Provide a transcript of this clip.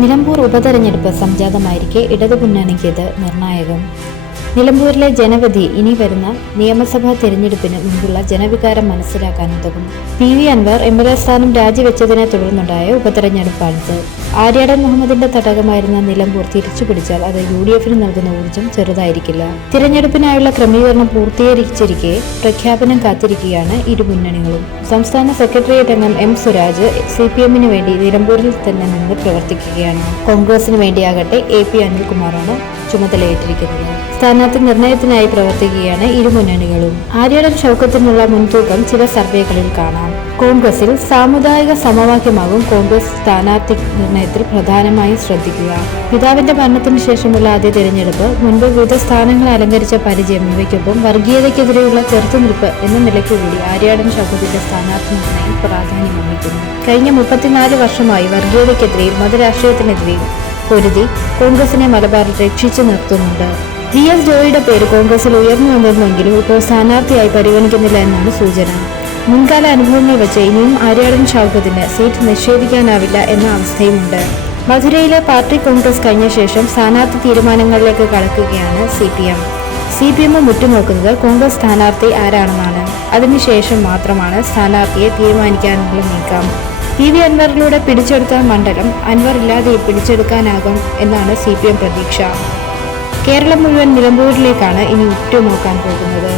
നിലമ്പൂർ ഉപതെരഞ്ഞെടുപ്പ് സംജാതമായിരിക്കെ ഇടതുമുന്നണിക്ക് ഇത് നിർണായകം. നിലമ്പൂരിലെ ജനവിധി ഇനി വരുന്ന നിയമസഭാ തെരഞ്ഞെടുപ്പിന് മുമ്പുള്ള ജനവികാരം മനസ്സിലാക്കാനുതകും. P V Anvar M L A സ്ഥാനം രാജിവെച്ചതിനെ തുടർന്നുണ്ടായ ഉപതെരഞ്ഞെടുപ്പാണിത്. ആര്യാടൻ മുഹമ്മദിന്റെ തടകമായിരുന്ന നിലമ്പൂർ തിരിച്ചു പിടിച്ചാൽ അത് യു ഡി എഫിന് നൽകുന്ന ഊർജം ചെറുതായിരിക്കില്ല. തിരഞ്ഞെടുപ്പിനായുള്ള ക്രമീകരണം പൂർത്തീകരിച്ചിരിക്കെ പ്രഖ്യാപനം കാത്തിരിക്കുകയാണ് ഇരു മുന്നണികളും. സംസ്ഥാന സെക്രട്ടേറിയറ്റ് അംഗം എം സുരാജ് സി പി എമ്മിന് വേണ്ടി നിലമ്പൂരിൽ തന്നെ നിന്ന് പ്രവർത്തിക്കുകയാണ്. കോൺഗ്രസിന് വേണ്ടിയാകട്ടെ എ പി അനിൽകുമാറാണ് ചുമതലയേറ്റിരിക്കുന്നത്. സ്ഥാനാർത്ഥി നിർണയത്തിനായി പ്രവർത്തിക്കുകയാണ് ഇരു മുന്നണികളും. ആര്യാടൻ ഷൗക്കത്തിനുള്ള മുൻതൂക്കം ചില സർവേകളിൽ കാണാം. കോൺഗ്രസിൽ സാമുദായിക സമവാക്യമാകും കോൺഗ്രസ് സ്ഥാനാർത്ഥി നിർണയത്തിൽ പ്രധാനമായും ശ്രദ്ധിക്കുക. പിതാവിന്റെ മരണത്തിന് ശേഷമുള്ള ആദ്യ തിരഞ്ഞെടുപ്പ് മുൻപ് വിവിധ സ്ഥാനങ്ങൾ അലങ്കരിച്ച പരിചയം ഇവയ്ക്കൊപ്പം വർഗീയതയ്ക്കെതിരെയുള്ള ചെറുത്തുനിൽപ്പ് എന്ന നിലയ്ക്ക് കൂടി ആര്യാടൻ ശബ്ദത്തിന്റെ സ്ഥാനാർത്ഥി നിർണയം പ്രാധാന്യമർഹിക്കുന്നു. കഴിഞ്ഞ മുപ്പത്തിനാല് വർഷമായി വർഗീയതയ്ക്കെതിരെയും മതരാഷ്ട്രീയത്തിനെതിരെയും പൊരുതി കോൺഗ്രസിനെ മലബാറിൽ രക്ഷിച്ചു നിർത്തുന്നുണ്ട്. ജി എസ് ജോയിയുടെ പേര് കോൺഗ്രസിൽ ഉയർന്നു വന്നിരുന്നെങ്കിലും ഇപ്പോൾ സ്ഥാനാർത്ഥിയായി പരിഗണിക്കുന്നില്ല എന്നാണ് സൂചന. മുൻകാല അനുഭവങ്ങൾ വെച്ച് ഇനിയും ആര്യാടൻ ഷൗക്കത്തിന് സീറ്റ് നിഷേധിക്കാനാവില്ല എന്ന അവസ്ഥയുമുണ്ട്. മധുരയിലെ പാർട്ടി കോൺഗ്രസ് കഴിഞ്ഞ ശേഷം സ്ഥാനാർത്ഥി തീരുമാനങ്ങളിലേക്ക് കടക്കുകയാണ് C P M. C P M മുറ്റുനോക്കുന്നത് Congress സ്ഥാനാർത്ഥി ആരാണെന്നാണ്. അതിനുശേഷം മാത്രമാണ് സ്ഥാനാർത്ഥിയെ തീരുമാനിക്കാനുള്ള നീക്കം. പി വി അൻവറിലൂടെ പിടിച്ചെടുത്ത മണ്ഡലം അൻവർ ഇല്ലാതെ പിടിച്ചെടുക്കാനാകും എന്നാണ് സി പി എം പ്രതീക്ഷ. കേരളം മുഴുവൻ നിലമ്പൂരിലേക്കാണ് ഇനി ഉറ്റുനോക്കാൻ പോകുന്നത്.